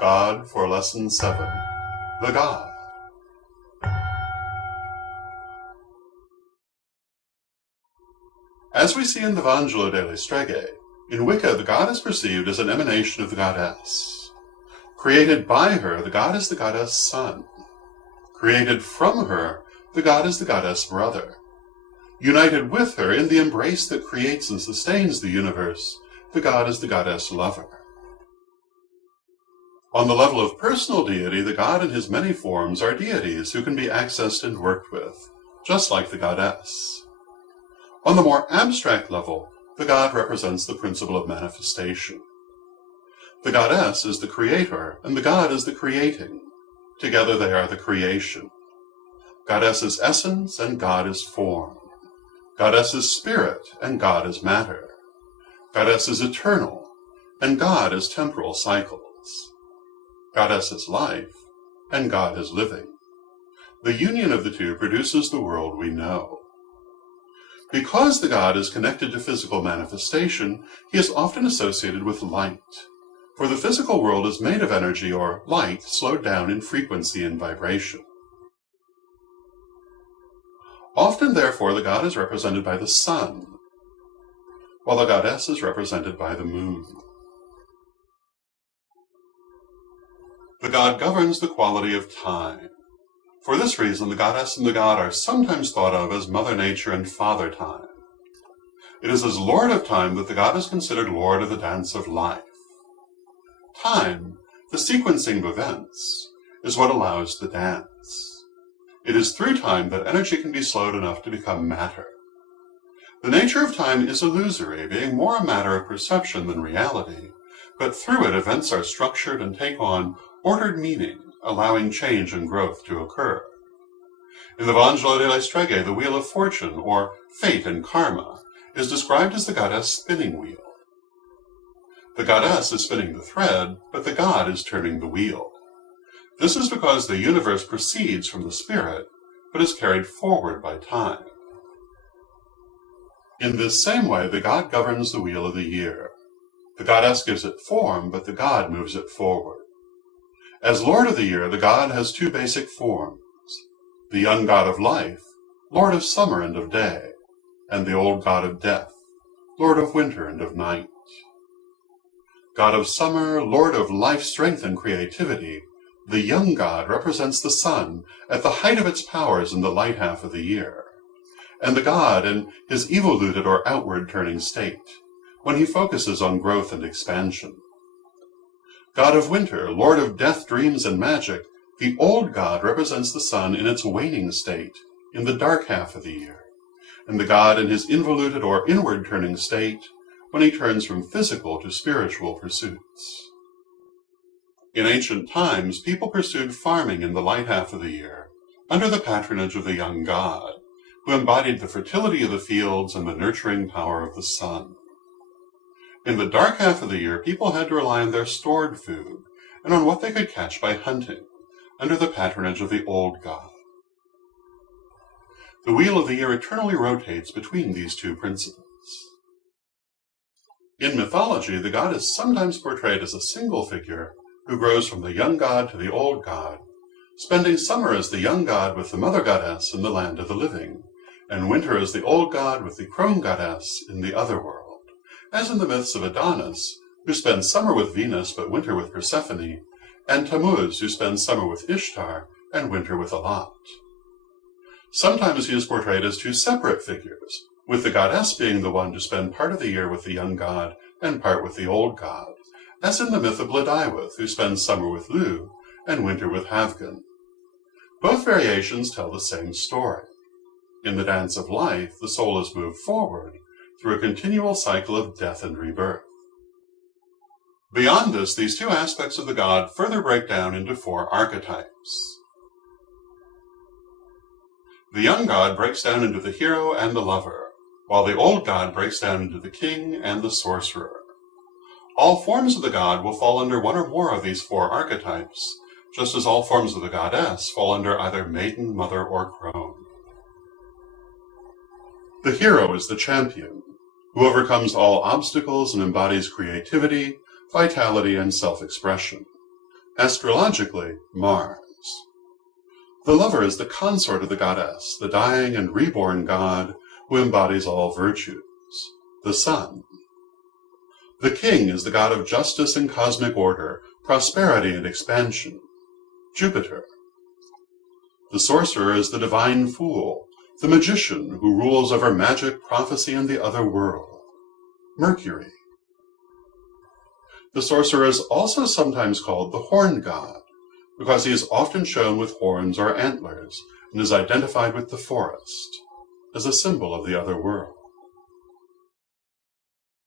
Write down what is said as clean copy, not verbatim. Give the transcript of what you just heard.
God for Lesson 7, The God. As we see in the Vangelo delle Streghe, in Wicca the god is perceived as an emanation of the goddess. Created by her, the god is the goddess son. Created from her, the god is the goddess brother. United with her in the embrace that creates and sustains the universe, the god is the goddess lover. On the level of personal deity, the god in his many forms are deities who can be accessed and worked with, just like the goddess. On the more abstract level, the god represents the principle of manifestation. The goddess is the creator, and the god is the creating. Together they are the creation. Goddess is essence, and God is form. Goddess is spirit, and God is matter. Goddess is eternal, and God is temporal cycles. Goddess is life, and God is living. The union of the two produces the world we know. Because the god is connected to physical manifestation, he is often associated with light, for the physical world is made of energy or light slowed down in frequency and vibration. Often, therefore, the god is represented by the sun, while the goddess is represented by the moon. The god governs the quality of time. For this reason, the goddess and the god are sometimes thought of as Mother Nature and Father Time. It is as Lord of Time that the god is considered Lord of the dance of life. Time, the sequencing of events, is what allows the dance. It is through time that energy can be slowed enough to become matter. The nature of time is illusory, being more a matter of perception than reality, but through it events are structured and take on ordered meaning, allowing change and growth to occur. In the Vangelo delle Streghe, the wheel of fortune, or fate and karma, is described as the goddess spinning wheel. The goddess is spinning the thread, but the god is turning the wheel. This is because the universe proceeds from the spirit, but is carried forward by time. In this same way, the god governs the wheel of the year. The goddess gives it form, but the god moves it forward. As Lord of the year, the god has two basic forms: the young god of life, Lord of summer and of day, and the old god of death, Lord of winter and of night. God of summer, Lord of life, strength, and creativity, the young god represents the sun at the height of its powers in the light half of the year, and the god in his evoluted or outward turning state, when he focuses on growth and expansion. God of winter, Lord of death, dreams, and magic, the old god represents the sun in its waning state, in the dark half of the year, and the god in his involuted or inward turning state, when he turns from physical to spiritual pursuits. In ancient times, people pursued farming in the light half of the year, under the patronage of the young god, who embodied the fertility of the fields and the nurturing power of the sun. In the dark half of the year, people had to rely on their stored food and on what they could catch by hunting, under the patronage of the old god. The wheel of the year eternally rotates between these two principles. In mythology, the god is sometimes portrayed as a single figure who grows from the young god to the old god, spending summer as the young god with the mother goddess in the land of the living, and winter as the old god with the crone goddess in the other world, as in the myths of Adonis, who spends summer with Venus but winter with Persephone, and Tammuz, who spends summer with Ishtar and winter with Alat. Sometimes he is portrayed as two separate figures, with the goddess being the one to spend part of the year with the young god and part with the old god, as in the myth of Blodeuwedd, who spends summer with Lugh and winter with Havgund. Both variations tell the same story. In the dance of life, the soul is moved forward through a continual cycle of death and rebirth. Beyond this, these two aspects of the god further break down into four archetypes. The young god breaks down into the hero and the lover, while the old god breaks down into the king and the sorcerer. All forms of the god will fall under one or more of these four archetypes, just as all forms of the goddess fall under either maiden, mother, or crone. The hero is the champion, who overcomes all obstacles and embodies creativity, vitality, and self-expression. Astrologically, Mars. The lover is the consort of the goddess, the dying and reborn god who embodies all virtues, the sun. The king is the god of justice and cosmic order, prosperity and expansion, Jupiter. The sorcerer is the divine fool, the magician who rules over magic, prophecy, and the other world, Mercury. The sorcerer is also sometimes called the horn god, because he is often shown with horns or antlers and is identified with the forest as a symbol of the other world.